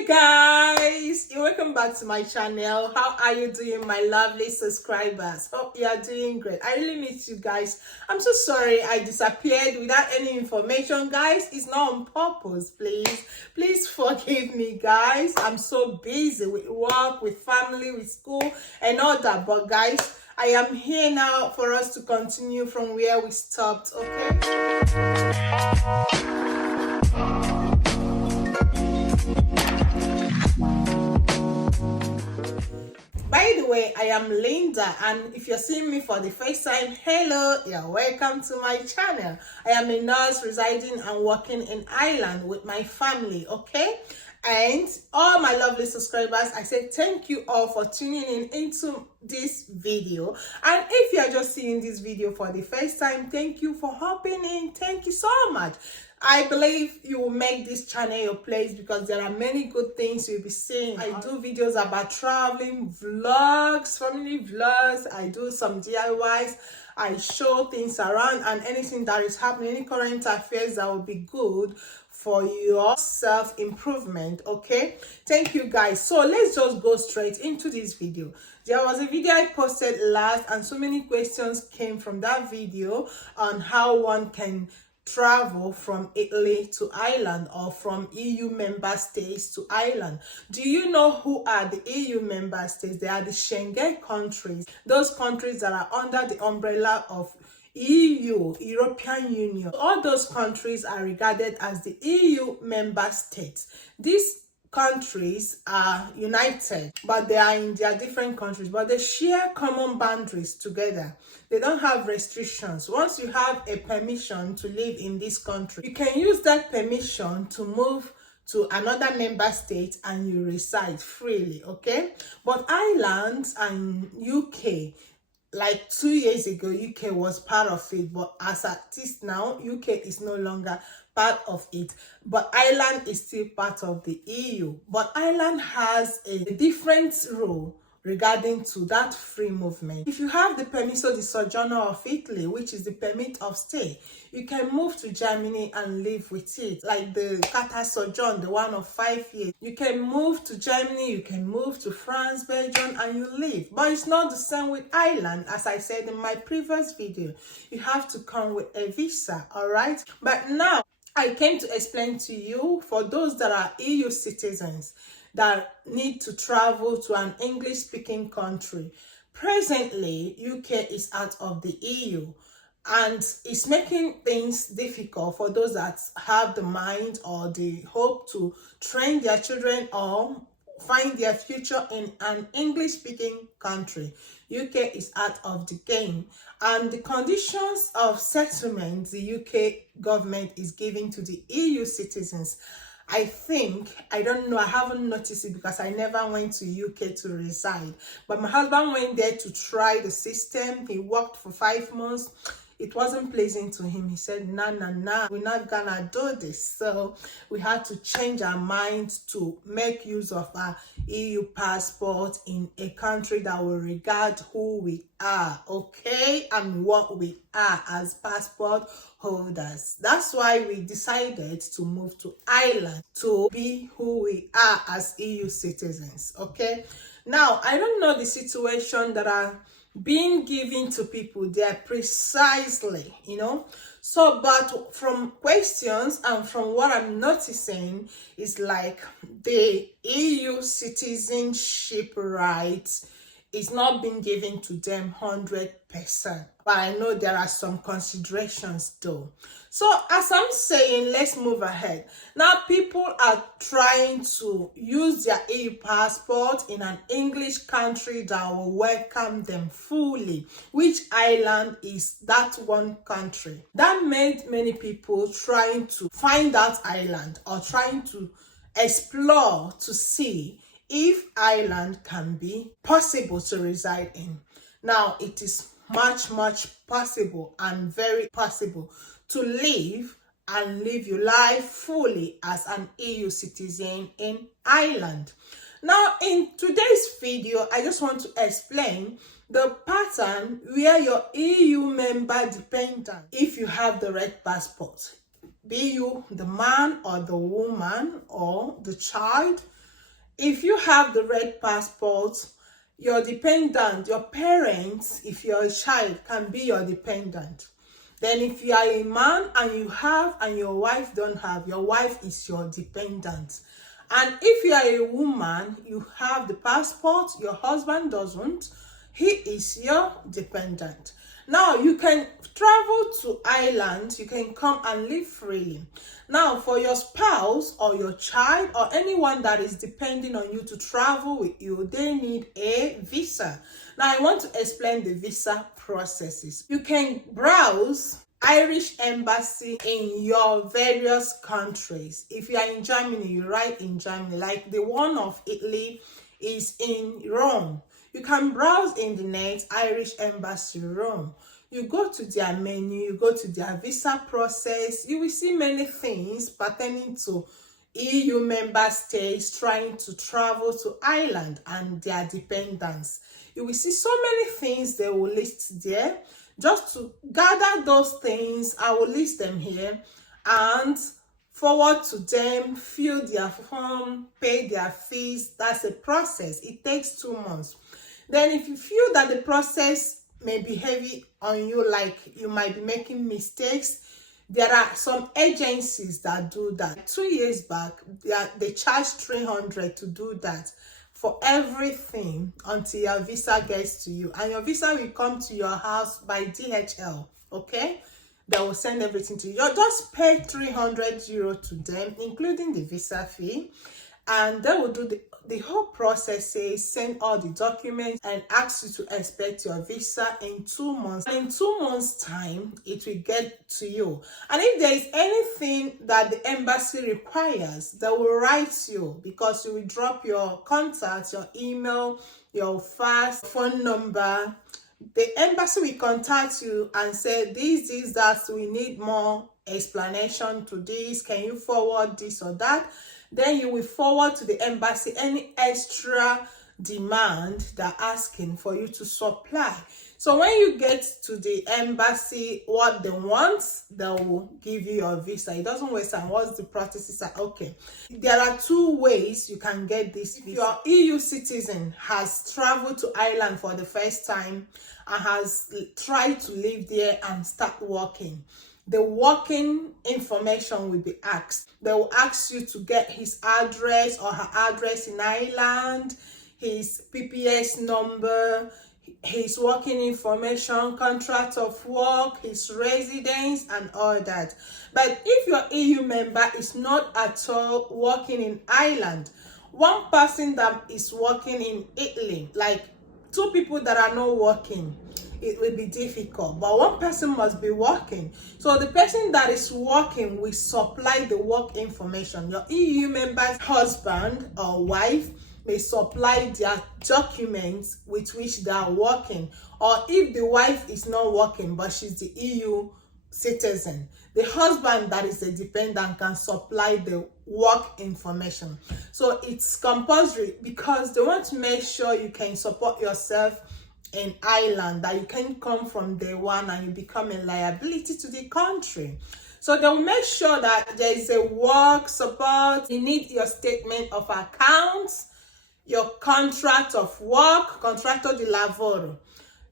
Hey guys, welcome back to my channel. How are you doing, my lovely subscribers? Hope you are doing great. I really miss you guys. I'm so sorry I disappeared without any information, guys. It's not on purpose. Please forgive me, guys. I'm so busy with work, with family, with school and all that, but guys, I am here now for us to continue from where we stopped. Okay. By the way, I am Linda, and if you're seeing me for the first time, hello, you're welcome to my channel. I am a nurse residing and working in Ireland with my family, okay? And all my lovely subscribers, I say thank you all for tuning in into this video. And if you are just seeing this video for the first time, thank you for hopping in. Thank you so much. I believe you will make this channel your place because there are many good things you'll be seeing. I do videos about traveling, vlogs, family vlogs. I do some DIYs. I show things around and anything that is happening, any current affairs that will be good for your self-improvement. Okay, thank you guys. So let's just go straight into this video. There was a video I posted last and so many questions came from that video on how one can travel from Italy to Ireland or from EU member states to Ireland. Do you know who are the EU member states? They are the Schengen countries, those countries that are under the umbrella of EU, European Union. All those countries are regarded as the EU member states. These countries are united, but they are in their different countries, but they share common boundaries together. They don't have restrictions. Once you have a permission to live in this country, you can use that permission to move to another member state and you reside freely, okay? But Ireland and UK, like 2 years ago, UK was part of it, but as at this now, UK is no longer part of it, but Ireland is still part of the EU. But Ireland has a different rule regarding to that free movement. If you have the Permesso di soggiorno of Italy, which is the permit of stay, you can move to Germany and live with it, like the Carta sojourn, the one of 5 years. You can move to Germany, you can move to France, Belgium, and you live. But it's not the same with Ireland. As I said in my previous video, you have to come with a visa, all right? But now I came to explain to you, for those that are EU citizens that need to travel to an English-speaking country. Presently, UK is out of the EU and it's making things difficult for those that have the mind or the hope to train their children or find their future in an English-speaking country. UK is out of the game, and the conditions of settlement the UK government is giving to the EU citizens, I don't know, I haven't noticed it because I never went to UK to reside, but my husband went there to try the system. He worked for 5 months. It wasn't pleasing to him. He said, nah, we're not gonna do this. So we had to change our minds to make use of our EU passport in a country that will regard who we are, okay, and what we are as passport holders. That's why we decided to move to Ireland to be who we are as EU citizens, okay? Now, I don't know the situation that are being given to people there precisely, you know. So, but from questions and from what I'm noticing is like the EU citizenship rights is not being given to them 100%. But I know there are some considerations though. So as I'm saying, let's move ahead. Now people are trying to use their EU passport in an English country that will welcome them fully, which Ireland is that one country. That made many people trying to find out Ireland or trying to explore to see if Ireland can be possible to reside in. Now it is much possible and very possible to live and live your life fully as an EU citizen in Ireland. Now in today's video, I just want to explain the pattern where your EU member dependent, if you have the red passport, be you the man or the woman or the child, If you have the red passport, your dependent, your parents, if you're a child, can be your dependent. Then if you are a man and you have and your wife don't have, your wife is your dependent. And if you are a woman, you have the passport, your husband doesn't, he is your dependent. Now, you can travel to Ireland, you can come and live freely. Now, for your spouse or your child or anyone that is depending on you to travel with you, they need a visa. Now, I want to explain the visa processes. You can browse Irish embassy in your various countries. If you are in Germany, you write in Germany, like the one of Italy is in Rome. You can browse in the net Irish embassy Rome. You go to their menu, you go to their visa process, you will see many things pertaining to EU member states trying to travel to Ireland and their dependents. You will see so many things they will list there. Just to gather those things, I will list them here and forward to them, fill their form, pay their fees. That's a process. It takes 2 months. Then if you feel that the process may be heavy on you, like you might be making mistakes, there are some agencies that do that. 2 years back, they charged 300 to do that for everything until your visa gets to you. And your visa will come to your house by DHL, okay? They will send everything to you. You just pay 300 euro to them, including the visa fee. And they will do the whole processes, send all the documents, and ask you to expect your visa in 2 months. And in 2 months' time, it will get to you. And if there is anything that the embassy requires, they will write you, because you will drop your contact, your email, your fax, phone number. The embassy will contact you and say, this, that, we need more explanation to this. Can you forward this or that? Then you will forward to the embassy any extra demand they're asking for you to supply. So when you get to the embassy, what they want, they will give you your visa. It doesn't waste time. What's the processes are okay. There are 2 ways you can get this visa. If your EU citizen has traveled to Ireland for the first time and has tried to live there and start working, the working information will be asked. They will ask you to get his address or her address in Ireland, his PPS number, his working information, contract of work, his residence, and all that. But if your EU member is not at all working in Ireland, one person that is working in Italy, like 2 people that are not working, it will be difficult, but one person must be working. So the person that is working will supply the work information. Your EU member's husband or wife may supply their documents with which they are working. Or if the wife is not working but she's the EU citizen, the husband that is a dependent can supply the work information. So it's compulsory, because they want to make sure you can support yourself in Ireland, that you can come from day one and you become a liability to the country. So they'll make sure that there is a work support. You need your statement of accounts, your contract of work, contratto di lavoro,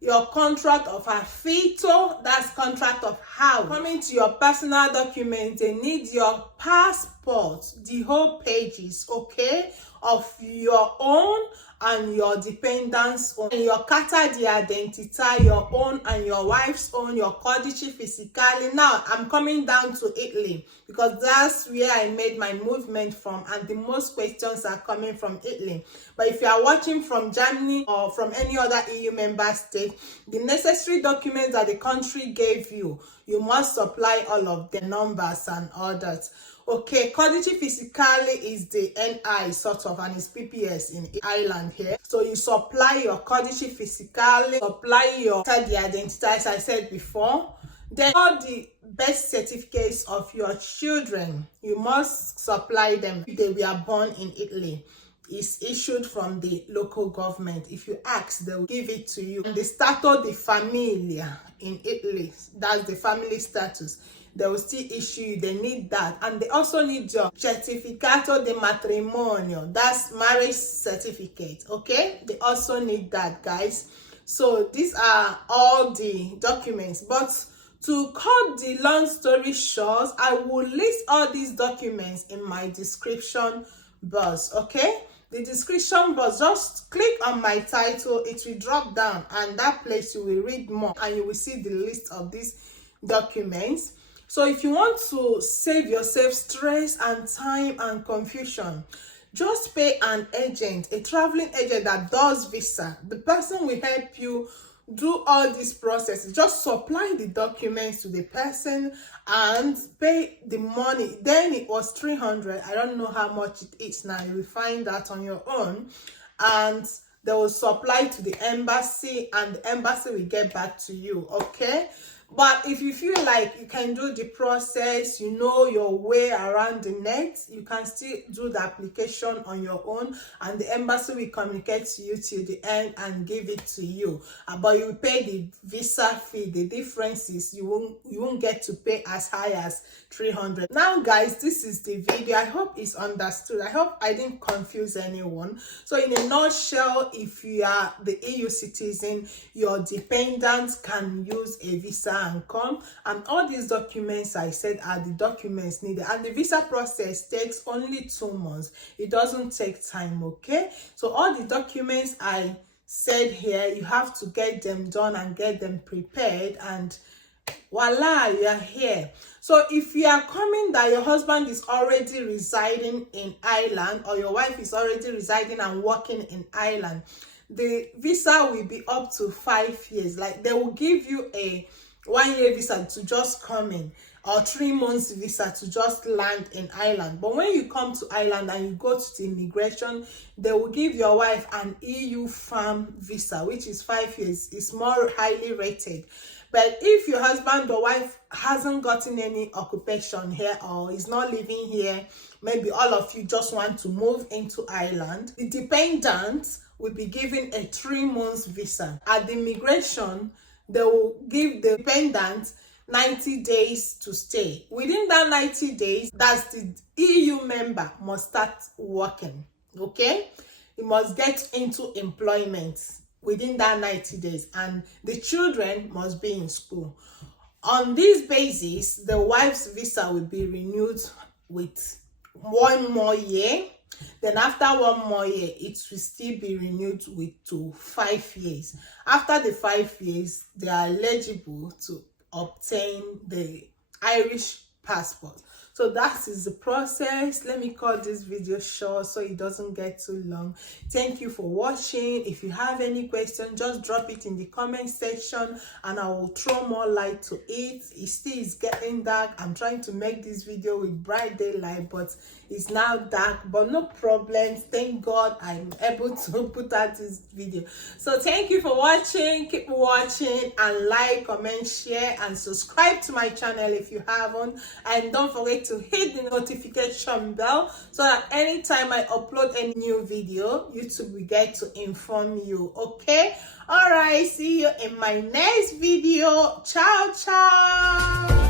your contract of affitto, that's contract of house. Coming to your personal documents, they need your passport, the whole pages, okay, of your own and your dependents' own, and your Carta di identità, your own and your wife's own, your Codice fiscale. Now I'm coming down to Italy because that's where I made my movement from, and the most questions are coming from Italy. But if you are watching from Germany or from any other EU member state, the necessary documents that the country gave you, you must supply all of the numbers and all that. Okay, Codice fiscale is the NI sort of, and it's PPS in Ireland here. So you supply your Codice fiscale, supply your Carta di identità, as I said before. Then all the birth certificates of your children, you must supply them if they were born in Italy. Is issued from the local government. If you ask, they will give it to you. And the stato di famiglia in Italy, that's the family status. they will still issue you. They need that. And they also need your certificato de matrimonio, that's marriage certificate. Okay, they also need that, guys. So these are all the documents, but to cut the long story short, I will list all these documents in my description box. Okay, the description box, just click on my title, it will drop down, and that place you will read more and you will see the list of these documents. So if you want to save yourself stress and time and confusion, just pay an agent, a traveling agent that does visa. The person will help you do all this process. Just supply the documents to the person and pay the money. Then it was 300. I don't know how much it is now. You will find that on your own, and they will supply to the embassy, and the embassy will get back to you. Okay, but if you feel like you can do the process, you know your way around the net, you can still do the application on your own, and the embassy will communicate to you till the end and give it to you. But you will pay the visa fee. The difference is you won't get to pay as high as 300. Now guys, this is the video. I hope it's understood. I hope I didn't confuse anyone. So in a nutshell, if you are the EU citizen, your dependent can use a visa and come, and all these documents I said are the documents needed, and the visa process takes only 2 months. It doesn't take time. Okay, so all the documents I said here, you have to get them done and get them prepared, and voila, you are here. So if you are coming that your husband is already residing in Ireland, or your wife is already residing and working in Ireland, the visa will be up to 5 years. Like, they will give you a 1-year visa to just come in, or 3 months visa to just land in Ireland. But when you come to Ireland and you go to the immigration, they will give your wife an EU farm visa, which is 5 years. It's more highly rated. But if your husband or wife hasn't gotten any occupation here, or is not living here, maybe all of you just want to move into Ireland, the dependent will be given a 3 months visa. At the immigration, they will give the dependent 90 days to stay. Within that 90 days, that's the EU member must start working. Okay, he must get into employment within that 90 days, and the children must be in school. On this basis, the wife's visa will be renewed with 1 more year. Then after 1 more year, it will still be renewed to 5 years. After the 5 years, they are eligible to obtain the Irish passport. So that is the process. Let me cut this video short so it doesn't get too long. Thank you for watching. If you have any question, just drop it in the comment section and I will throw more light to it. It still is getting dark. I'm trying to make this video with bright daylight, but it's now dark, but no problem. Thank God I'm able to put out this video. So thank you for watching. Keep watching and like, comment, share, and subscribe to my channel if you haven't. And don't forget to hit the notification bell so that anytime I upload a new video, YouTube will get to inform you. Okay, all right, see you in my next video. Ciao ciao.